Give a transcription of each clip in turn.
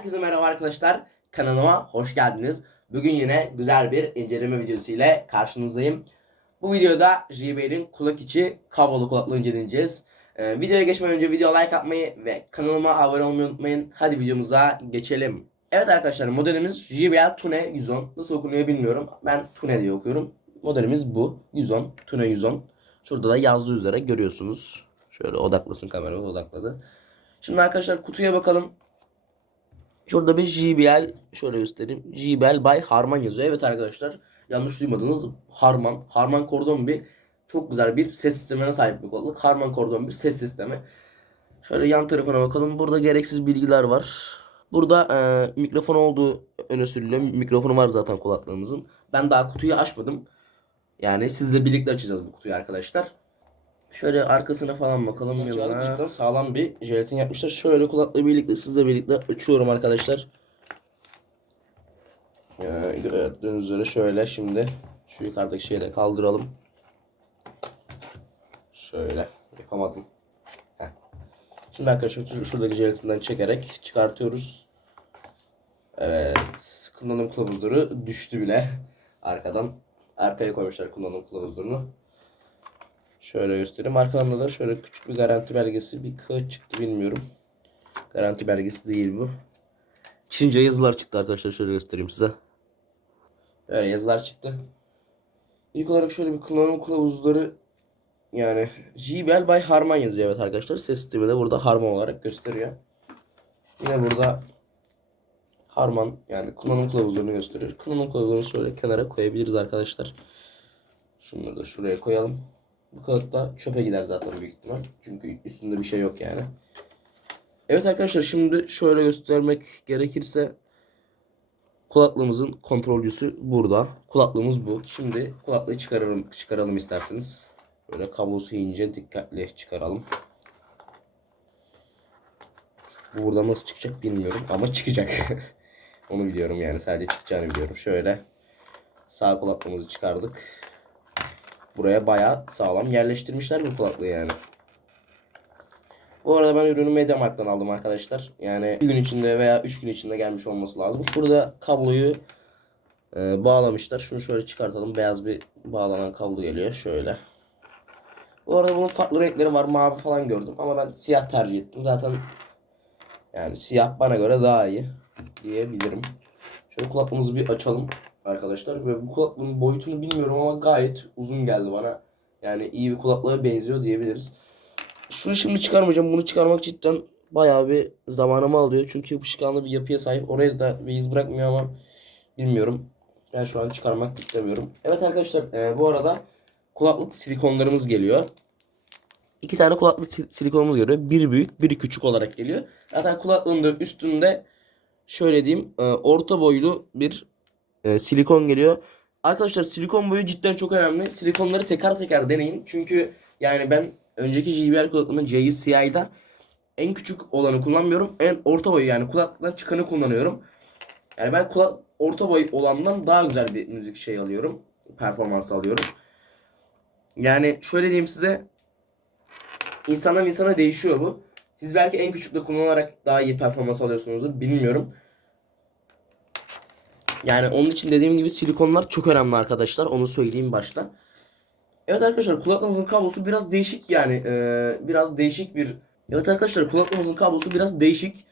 Herkese merhaba arkadaşlar. Kanalıma hoş geldiniz. Bugün yine güzel bir inceleme videosu ile karşınızdayım. Bu videoda JBL'in kulak içi kablolu kulaklığı inceleyeceğiz. Ee, videoya geçmeden önce video like atmayı ve kanalıma abone olmayı unutmayın. Hadi videomuza geçelim. Evet arkadaşlar modelimiz JBL Tune 110. Nasıl okunuyor bilmiyorum. Ben Tune diye okuyorum. Modelimiz bu. 110. Tune 110. Şurada da yazdığı üzere görüyorsunuz. Şöyle odaklasın kameramız odakladı. Şimdi arkadaşlar kutuya bakalım. Şurada bir JBL şöyle göstereyim. JBL by Harman yazıyor. Evet arkadaşlar yanlış duymadınız. Harman. Harman Kordon bir çok güzel bir ses sistemine sahip bir kulaklık. Harman Kordon bir ses sistemi. Şöyle yan tarafına bakalım. Burada gereksiz bilgiler var. Burada e, mikrofon olduğu öne sürülüyor. Mikrofonu var zaten kulaklığımızın. Ben daha kutuyu açmadım. Yani sizle birlikte açacağız bu kutuyu arkadaşlar. Şöyle arkasına falan bakalım. Yanına. Cidden sağlam bir jelatin yapmışlar. Şöyle kulakla birlikte sizle birlikte açıyorum arkadaşlar. Ee, gördüğünüz üzere şöyle şimdi şu yukarıdaki şeyi de kaldıralım. Şöyle yapamadım. Heh. Şimdi arkadaşlar şu- şuradaki jelatinden çekerek çıkartıyoruz. Evet. Kullanım kılavuzları düştü bile arkadan. Arkaya koymuşlar kullanım kılavuzlarını. Şöyle göstereyim. Arkamda da şöyle küçük bir garanti belgesi. Bir kağıt çıktı bilmiyorum. Garanti belgesi değil bu. Çince yazılar çıktı arkadaşlar. Şöyle göstereyim size. Böyle yazılar çıktı. İlk olarak şöyle bir kullanım kılavuzları yani JBL by Harman yazıyor evet arkadaşlar. Ses sistemi de burada Harman olarak gösteriyor. Yine burada Harman yani kullanım kılavuzlarını gösteriyor. Kullanım kılavuzlarını şöyle kenara koyabiliriz arkadaşlar. Şunları da şuraya koyalım. Bu kağıt da çöpe gider zaten büyük ihtimal. Çünkü üstünde bir şey yok yani. Evet arkadaşlar şimdi şöyle göstermek gerekirse kulaklığımızın kontrolcüsü burada. Kulaklığımız bu. Şimdi kulaklığı çıkaralım, çıkaralım isterseniz. Böyle kablosu ince dikkatli çıkaralım. Bu burada nasıl çıkacak bilmiyorum ama çıkacak. Onu biliyorum yani sadece çıkacağını biliyorum. Şöyle sağ kulaklığımızı çıkardık. Buraya bayağı sağlam yerleştirmişler bu kulaklığı yani. Bu arada ben ürünü Mediamarkt'tan aldım arkadaşlar. Yani bir gün içinde veya 3 gün içinde gelmiş olması lazım. Burada kabloyu e, bağlamışlar. Şunu şöyle çıkartalım. Beyaz bir bağlanan kablo geliyor. Şöyle. Bu arada bunun farklı renkleri var. Mavi falan gördüm. Ama ben siyah tercih ettim. Zaten yani siyah bana göre daha iyi diyebilirim. Şöyle kulaklığımızı bir açalım arkadaşlar. Ve bu kulaklığın boyutunu bilmiyorum ama gayet uzun geldi bana. Yani iyi bir kulaklığa benziyor diyebiliriz. Şunu şimdi çıkarmayacağım. Bunu çıkarmak cidden bayağı bir zamanımı alıyor. Çünkü yapışkanlı bir yapıya sahip. Oraya da bir iz bırakmıyor ama bilmiyorum. Ben şu an çıkarmak istemiyorum. Evet arkadaşlar e, bu arada kulaklık silikonlarımız geliyor. İki tane kulaklık sil- silikonumuz geliyor. Biri büyük, biri küçük olarak geliyor. Zaten kulaklığın da üstünde şöyle diyeyim e, orta boylu bir e, silikon geliyor. Arkadaşlar silikon boyu cidden çok önemli. Silikonları teker teker deneyin. Çünkü yani ben önceki JBL kulaklığımın J100CI'da en küçük olanı kullanmıyorum. En orta boyu yani kulaklıktan çıkanı kullanıyorum. Yani ben kulak orta boy olandan daha güzel bir müzik şey alıyorum. Performans alıyorum. Yani şöyle diyeyim size. İnsandan insana değişiyor bu. Siz belki en küçükte kullanarak daha iyi performans alıyorsunuzdur. Bilmiyorum. Yani onun için dediğim gibi silikonlar çok önemli arkadaşlar. Onu söyleyeyim başta. Evet arkadaşlar kulaklığımızın kablosu biraz değişik yani. Ee, biraz değişik bir... Evet arkadaşlar kulaklığımızın kablosu biraz değişik.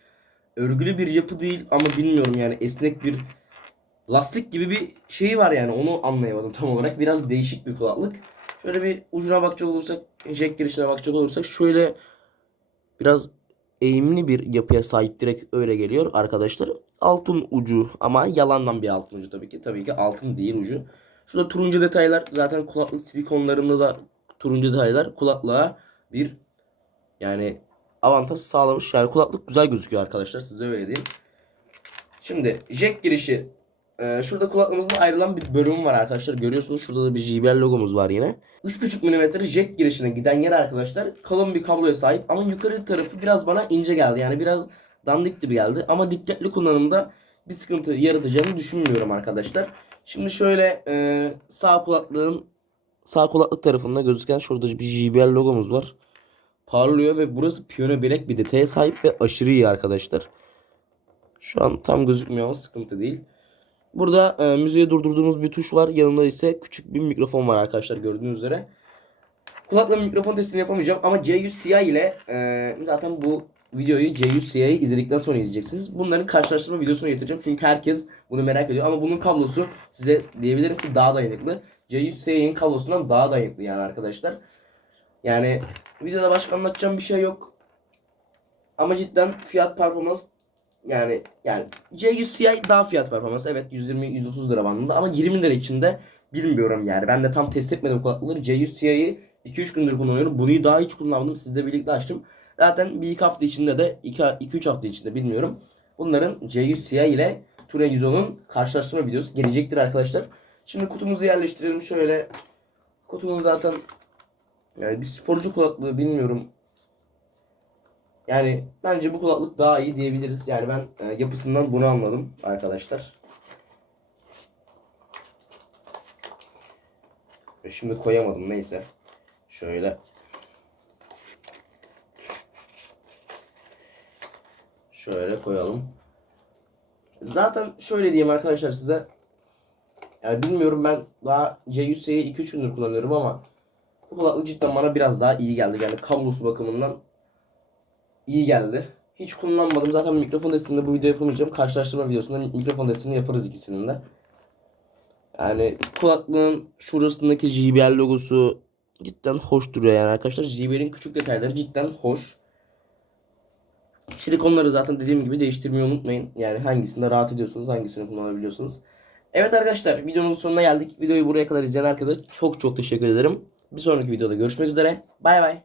Örgülü bir yapı değil ama bilmiyorum yani esnek bir lastik gibi bir şeyi var yani onu anlayamadım tam olarak. Biraz değişik bir kulaklık. Şöyle bir ucuna bakacak olursak, jack girişine bakacak olursak şöyle biraz eğimli bir yapıya sahip direkt öyle geliyor arkadaşlar. Altın ucu ama yalandan bir altın ucu tabii ki. Tabii ki altın değil ucu. Şurada turuncu detaylar zaten kulaklık silikonlarında da turuncu detaylar kulaklığa bir yani avantaj sağlamış. Yani kulaklık güzel gözüküyor arkadaşlar size öyle diyeyim. Şimdi jack girişi e, şurada kulaklığımızın ayrılan bir bölümü var arkadaşlar. Görüyorsunuz şurada da bir JBL logomuz var yine. 3.5 mm jack girişine giden yer arkadaşlar kalın bir kabloya sahip ama yukarı tarafı biraz bana ince geldi. Yani biraz dandik gibi geldi ama dikkatli kullanımda bir sıkıntı yaratacağını düşünmüyorum arkadaşlar. Şimdi şöyle e, sağ kulaklığın sağ kulaklık tarafında gözüken şurada bir JBL logomuz var. Parlıyor ve burası piyano bilek bir detaya sahip ve aşırı iyi arkadaşlar. Şu an tam gözükmüyor ama sıkıntı değil. Burada e, müziği durdurduğumuz bir tuş var. Yanında ise küçük bir mikrofon var arkadaşlar gördüğünüz üzere. Kulakla mikrofon testini yapamayacağım ama C100 Ci ile e, zaten bu videoyu C100 Ci'yi izledikten sonra izleyeceksiniz. Bunların karşılaştırma videosunu getireceğim çünkü herkes bunu merak ediyor ama bunun kablosu size diyebilirim ki daha dayanıklı. C100 Ci'nin kablosundan daha dayanıklı yani arkadaşlar. Yani videoda başka anlatacağım bir şey yok. Ama cidden fiyat performans yani yani C100 Ci daha fiyat performans evet 120-130 lira bandında ama 20 lira içinde bilmiyorum yani. Ben de tam test etmedim kulaklıkları. C100 Ci'yi 2-3 gündür kullanıyorum. Bunu daha hiç kullanmadım. Sizle birlikte açtım. Zaten bir iki hafta içinde de 2-3 hafta içinde bilmiyorum. Bunların C100 Ci ile Ture 110'un karşılaştırma videosu gelecektir arkadaşlar. Şimdi kutumuzu yerleştirelim şöyle. Kutunun zaten yani bir sporcu kulaklığı bilmiyorum. Yani bence bu kulaklık daha iyi diyebiliriz. Yani ben e, yapısından bunu anladım arkadaşlar. E, Şimdi koyamadım neyse. Şöyle. Şöyle koyalım. Zaten şöyle diyeyim arkadaşlar size. Yani bilmiyorum ben daha C100S'yi 2-3 gündür kullanıyorum ama bu kulaklık cidden bana biraz daha iyi geldi. Yani kablosu bakımından iyi geldi. Hiç kullanmadım. Zaten mikrofon testinde bu video yapamayacağım. Karşılaştırma videosunda mikrofon testini yaparız ikisinin de. Yani kulaklığın şurasındaki JBL logosu cidden hoş duruyor yani arkadaşlar. JBL'in küçük detayları cidden hoş. Silikonları zaten dediğim gibi değiştirmeyi unutmayın. Yani hangisinde rahat ediyorsunuz, hangisini kullanabiliyorsunuz. Evet arkadaşlar videomuzun sonuna geldik. Videoyu buraya kadar izleyen arkadaşlar çok çok teşekkür ederim. Bir sonraki videoda görüşmek üzere. Bay bay.